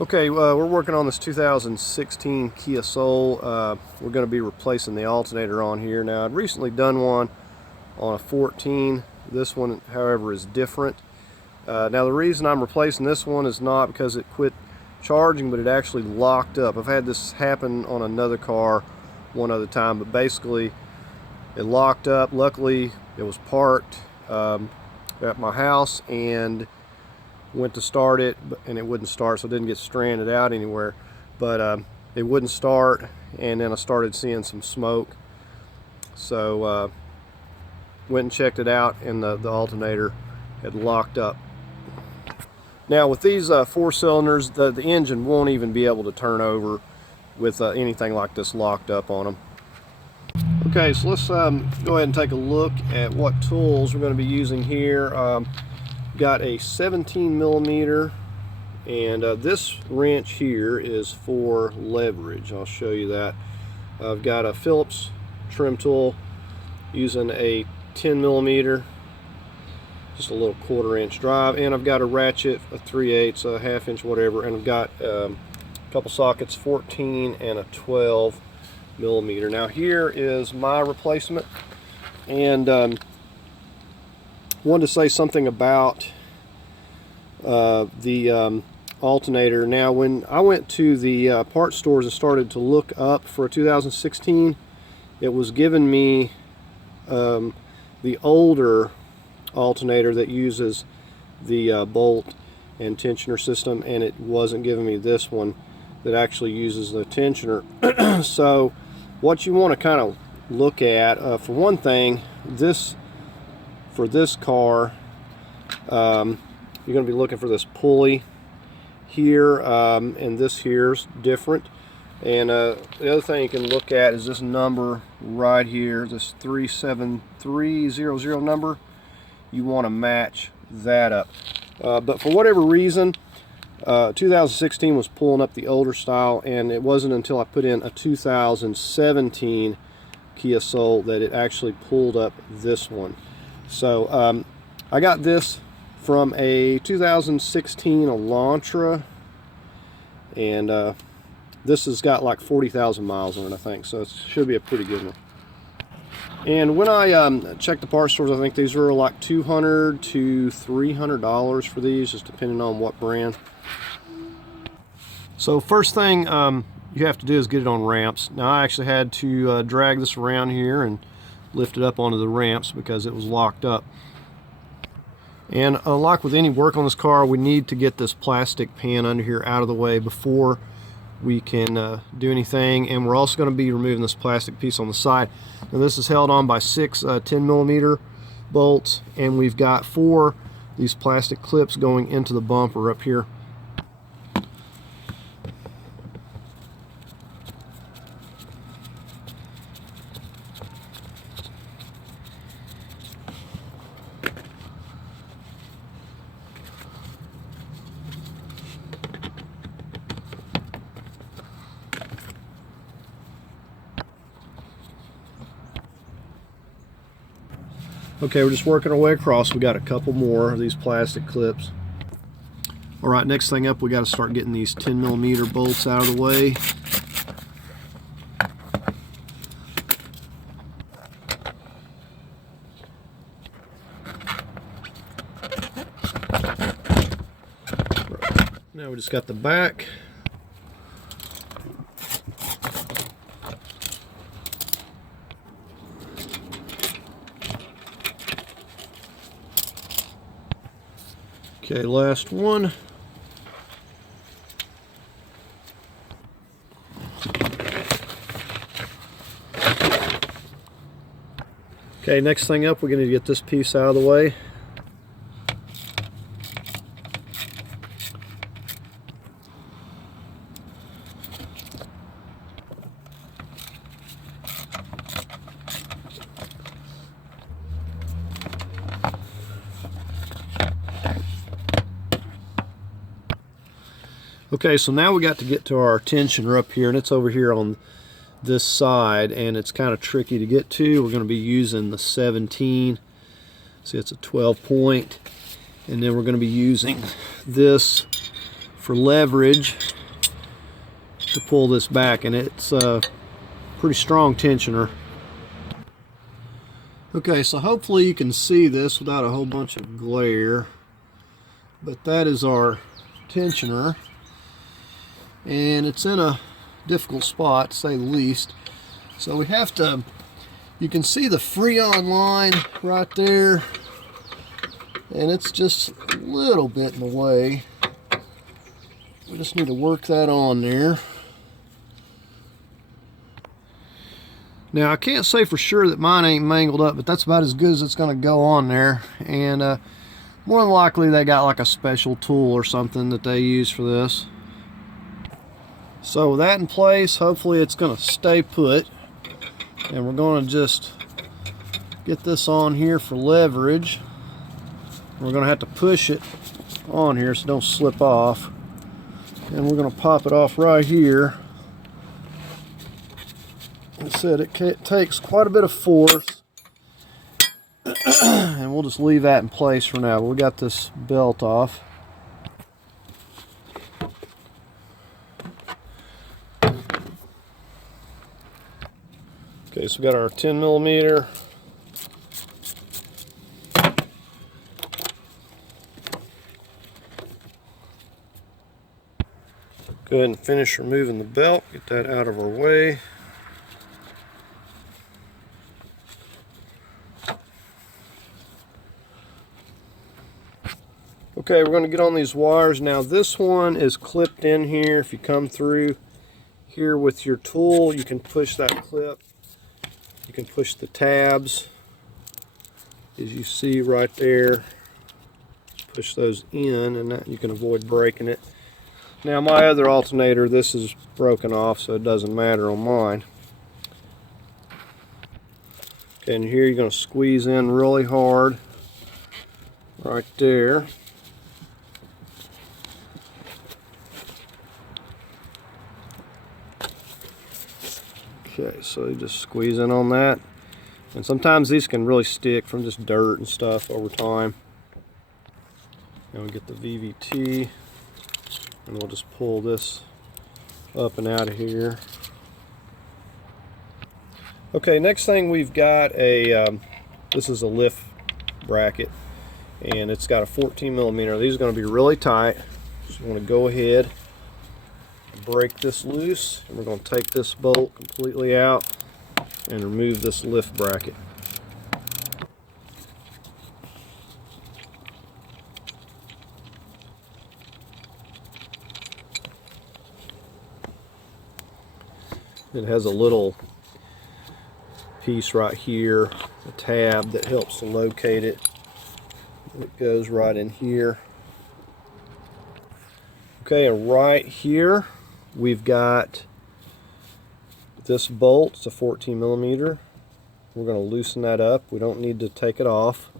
Okay, we're working on this 2016 Kia Soul. We're going to be replacing the alternator on here. Now, I'd recently done one on a 14. This one, however, is different. Now, the reason I'm replacing this one is not because it quit charging, but it actually locked up. I've had this happen on another car one other time, but basically it locked up. Luckily, it was parked at my house and went to start it, and it wouldn't start, so it didn't get stranded out anywhere. But it wouldn't start, and then I started seeing some smoke. So went and checked it out, and the alternator had locked up. Now with these 4 cylinders, the engine won't even be able to turn over with anything like this locked up on them. Okay, so let's go ahead and take a look at what tools we're going to be using here. Got a 17 millimeter, and this wrench here is for leverage. I'll show you that. I've got a Phillips trim tool using a 10 millimeter, just a little 1/4 inch drive, and I've got a ratchet, a 3/8, a 1/2 inch, whatever, and I've got a couple sockets, 14 and a 12 millimeter. Now here is my replacement, and wanted to say something about the alternator. Now, when I went to the parts stores and started to look up for a 2016, it was giving me the older alternator that uses the bolt and tensioner system, and it wasn't giving me this one that actually uses the tensioner. So what you want to kind of look at, for one thing, for this car, you're going to be looking for this pulley here, and this here's different. And the other thing you can look at is this number right here, this 37300 number. You want to match that up. But for whatever reason, 2016 was pulling up the older style, and it wasn't until I put in a 2017 Kia Soul that it actually pulled up this one. So I got this from a 2016 Elantra, and this has got like 40,000 miles on it, I think, so it should be a pretty good one. And when I checked the parts stores, I think these were like $200 to $300 for these, just depending on what brand. So first thing you have to do is get it on ramps. Now I actually had to drag this around here and lift it up onto the ramps because it was locked up. And like with any work on this car, we need to get this plastic pan under here out of the way before we can do anything. And we're also going to be removing this plastic piece on the side. Now this is held on by 6 10 millimeter bolts, and we've got 4 these plastic clips going into the bumper up here. Okay, we're just working our way across. We got a couple more of these plastic clips. All right, next thing up, we got to start getting these 10 millimeter bolts out of the way. Now we just got the back. Okay, last one. Okay, next thing up, we're going to get this piece out of the way. Okay, so now we got to get to our tensioner up here, and it's over here on this side, and it's kind of tricky to get to. We're going to be using the 17. See, it's a 12 point, and then we're going to be using this for leverage. to pull this back, and it's a pretty strong tensioner. Okay, so hopefully you can see this without a whole bunch of glare, but that is our tensioner, and it's in a difficult spot to say the least. So we have to, you can see the Freon line right there, and it's just a little bit in the way. We just need to work that on there. Now I can't say for sure that mine ain't mangled up, but that's about as good as it's going to go on there. And more than likely they got like a special tool or something that they use for this. So with that in place, hopefully it's going to stay put. And we're going to just get this on here for leverage. We're going to have to push it on here so it don't slip off. And we're going to pop it off right here. Like I said, it takes quite a bit of force. And we'll just leave that in place for now. We got this belt off. Okay, so we got our 10mm. Go ahead and finish removing the belt, get that out of our way. Okay, we're going to get on these wires. Now this one is clipped in here. If you come through here with your tool, you can push that clip. You can push the tabs, as you see right there. Push those in, and that you can avoid breaking it. Now my other alternator, this is broken off, so it doesn't matter on mine. Okay, and here you're going to squeeze in really hard, right there. Okay, so you just squeeze in on that. And sometimes these can really stick from just dirt and stuff over time. And we get the VVT. And we'll just pull this up and out of here. Okay, next thing we've got this is a lift bracket, and it's got a 14mm. These are going to be really tight. So I'm going to go ahead and break this loose, and we're going to take this bolt completely out and remove this lift bracket. It has a little piece right here, a tab that helps to locate it. It goes right in here. Okay, and right here we've got this bolt. It's a 14mm. We're going to loosen that up. We don't need to take it off.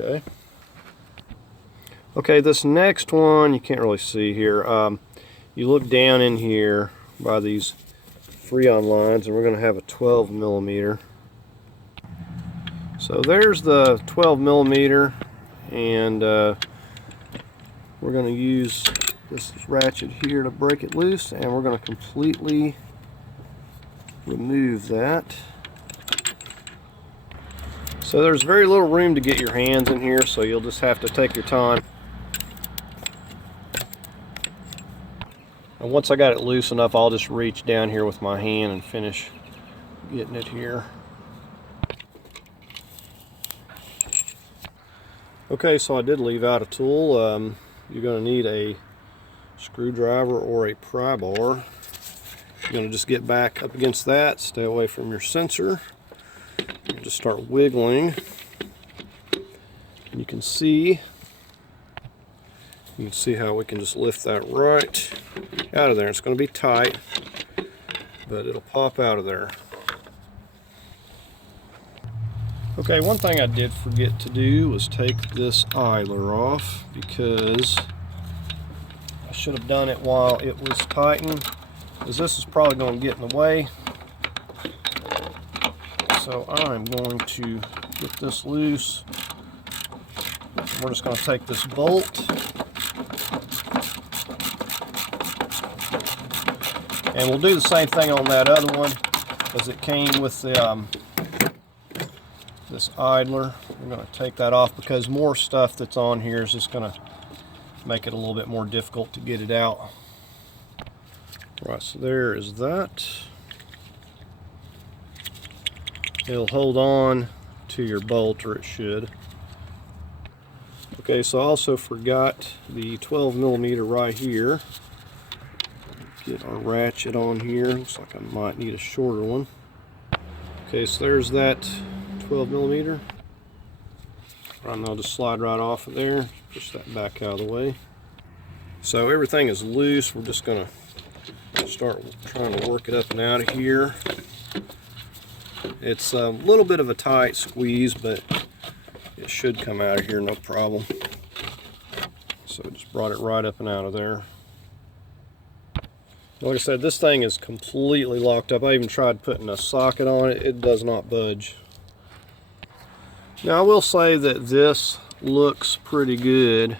Okay. Okay, this next one you can't really see here. You look down in here by these Freon lines, and we're going to have a 12mm. So there's the 12mm, and we're going to use this ratchet here to break it loose, and we're going to completely remove that. So there's very little room to get your hands in here, so you'll just have to take your time. And once I got it loose enough, I'll just reach down here with my hand and finish getting it here. Okay, so I did leave out a tool. You're going to need a screwdriver or a pry bar. You're going to just get back up against that, stay away from your sensor. Just start wiggling, and you can see how we can just lift that right out of there. It's going to be tight, but it'll pop out of there. Okay, one thing I did forget to do was take this idler off, because I should have done it while it was tightened. because this is probably going to get in the way. So I'm going to get this loose. We're just going to take this bolt and we'll do the same thing on that other one, as it came with the this idler. We're going to take that off because more stuff that's on here is just going to make it a little bit more difficult to get it out. Right, so there is that. It'll hold on to your bolt, or it should. Okay, so I also forgot the 12mm right here. Get our ratchet on here. Looks like I might need a shorter one. Okay, so there's that 12mm. And I'll just slide right off of there. Push that back out of the way. So everything is loose. We're just going to start trying to work it up and out of here. It's a little bit of a tight squeeze, but it should come out of here no problem. So just brought it right up and out of there. Like I said, this thing is completely locked up. I even tried putting a socket on it. It does not budge. Now I will say that this looks pretty good.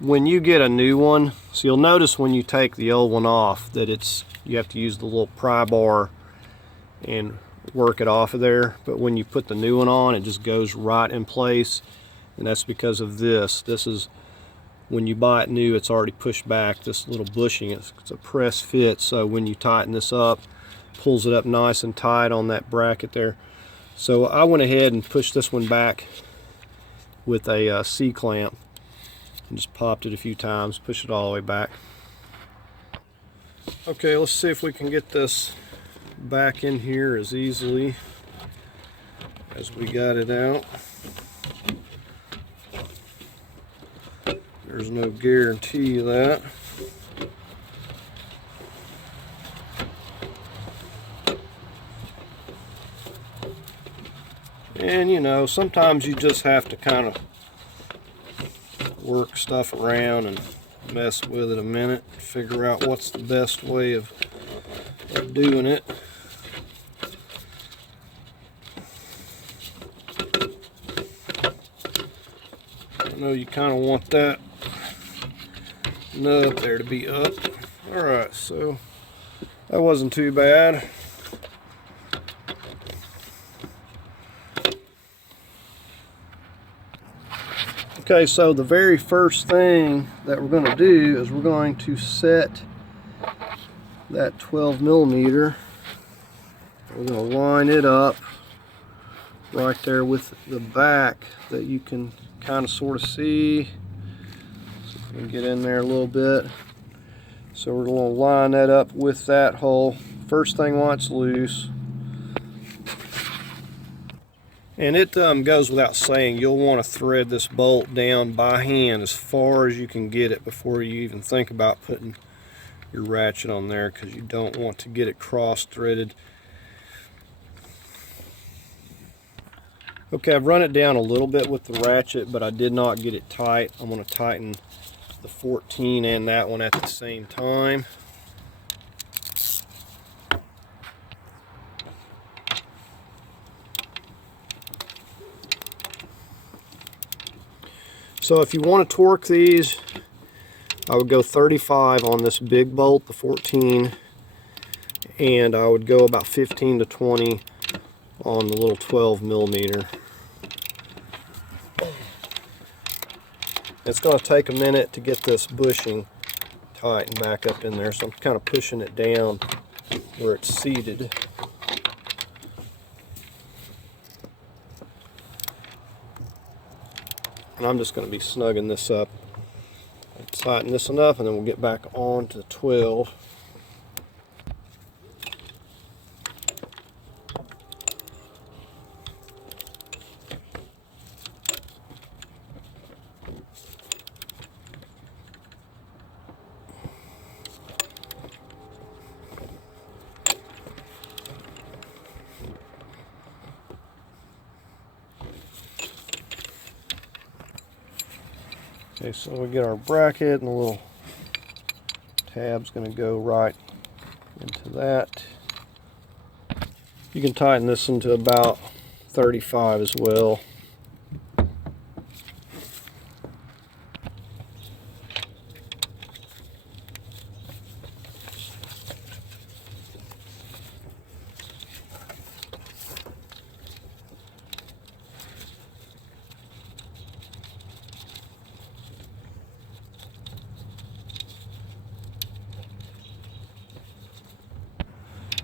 When you get a new one, so you'll notice when you take the old one off that you have to use the little pry bar and work it off of there. But when you put the new one on, it just goes right in place, and that's because of this. This is, when you buy it new, it's already pushed back. This little bushing, it's a press fit, so when you tighten this up, pulls it up nice and tight on that bracket there. So I went ahead and pushed this one back with a C-clamp and just popped it a few times, push it all the way back. Okay, let's see if we can get this back in here as easily as we got it out. There's no guarantee of that. And you know, sometimes you just have to kind of work stuff around and mess with it a minute, figure out what's the best way of doing it. I know you kind of want that nut there to be up. Alright, so that wasn't too bad. Okay, so the very first thing that we're going to do is we're going to set that 12mm. We're going to line it up right there with the back that you can kind of sort of see. So if we can get in there a little bit. So we're going to line that up with that hole. First thing while it's loose. And it goes without saying, you'll want to thread this bolt down by hand as far as you can get it before you even think about putting your ratchet on there, because you don't want to get it cross-threaded. Okay, I've run it down a little bit with the ratchet, but I did not get it tight. I'm going to tighten the 14 and that one at the same time. So if you want to torque these, I would go 35 on this big bolt, the 14, and I would go about 15 to 20 on the little 12mm. It's going to take a minute to get this bushing tight and back up in there, so I'm kind of pushing it down where it's seated. And I'm just going to be snugging this up. Tighten this enough, and then we'll get back on to the 12. Okay, so we get our bracket, and the little tab's going to go right into that. You can tighten this into about 35 as well.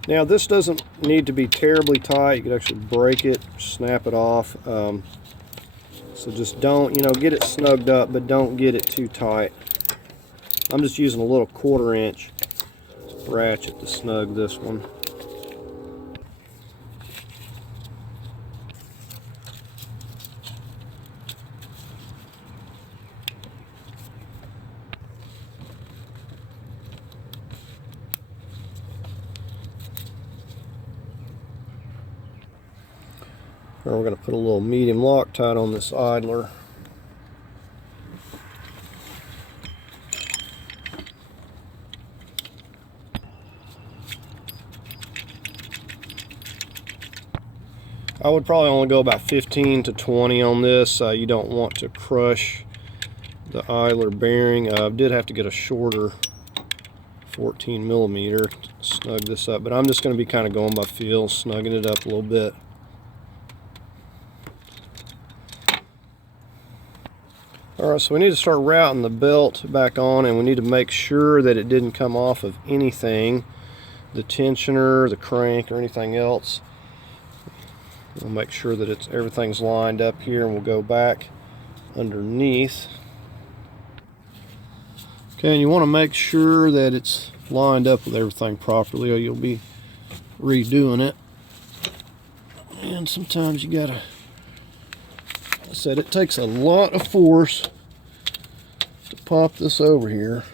Now this doesn't need to be terribly tight. You could actually break it, snap it off. So just don't, get it snugged up, but don't get it too tight. I'm just using a little 1/4 inch ratchet to snug this one. We're going to put a little medium Loctite on this idler. I would probably only go about 15 to 20 on this. You don't want to crush the idler bearing. I did have to get a shorter 14 millimeter to snug this up, but I'm just going to be kind of going by feel, snugging it up a little bit. Alright, so we need to start routing the belt back on, and we need to make sure that it didn't come off of anything, the tensioner, the crank, or anything else. We'll make sure that everything's lined up here, and we'll go back underneath. Okay, and you want to make sure that it's lined up with everything properly, or you'll be redoing it. And sometimes you gotta, like I said, it takes a lot of force to pop this over here.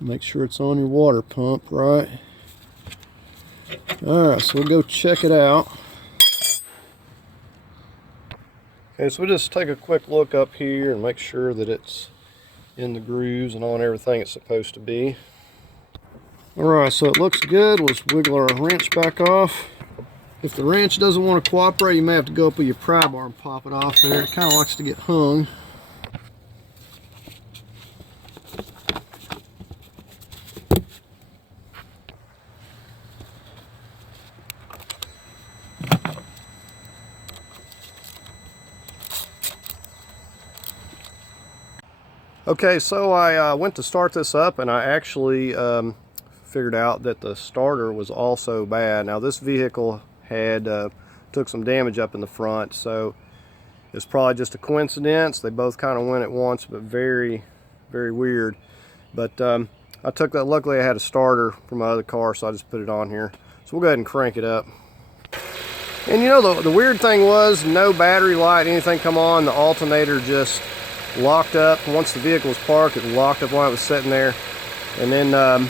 Make sure it's on your water pump, right? Alright, so we'll go check it out. Okay, so we'll just take a quick look up here and make sure that it's in the grooves and on everything it's supposed to be. Alright, so it looks good. Let's wiggle our wrench back off. If the wrench doesn't want to cooperate, you may have to go up with your pry bar and pop it off there. It kind of likes to get hung. Okay, so I went to start this up, and I actually figured out that the starter was also bad. Now this vehicle had took some damage up in the front, so it's probably just a coincidence. They both kind of went at once, but very, very weird. But I took that. Luckily, I had a starter from my other car, so I just put it on here. So we'll go ahead and crank it up. And the weird thing was, no battery light, anything come on. The alternator just locked up. Once the vehicle was parked, it locked up while it was sitting there. And then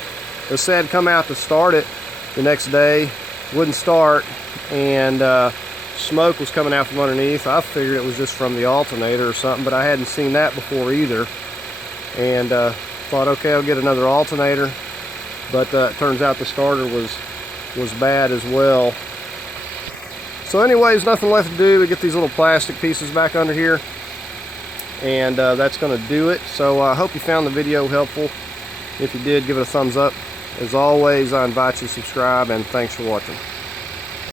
it said come out to start it the next day, wouldn't start, and smoke was coming out from underneath. I figured it was just from the alternator or something, but I hadn't seen that before either. And thought, okay, I'll get another alternator. But it turns out the starter was bad as well. So anyways, nothing left to do. We get these little plastic pieces back under here, and that's going to do it. So I hope you found the video helpful. If you did, give it a thumbs up. As always, I invite you to subscribe, and thanks for watching.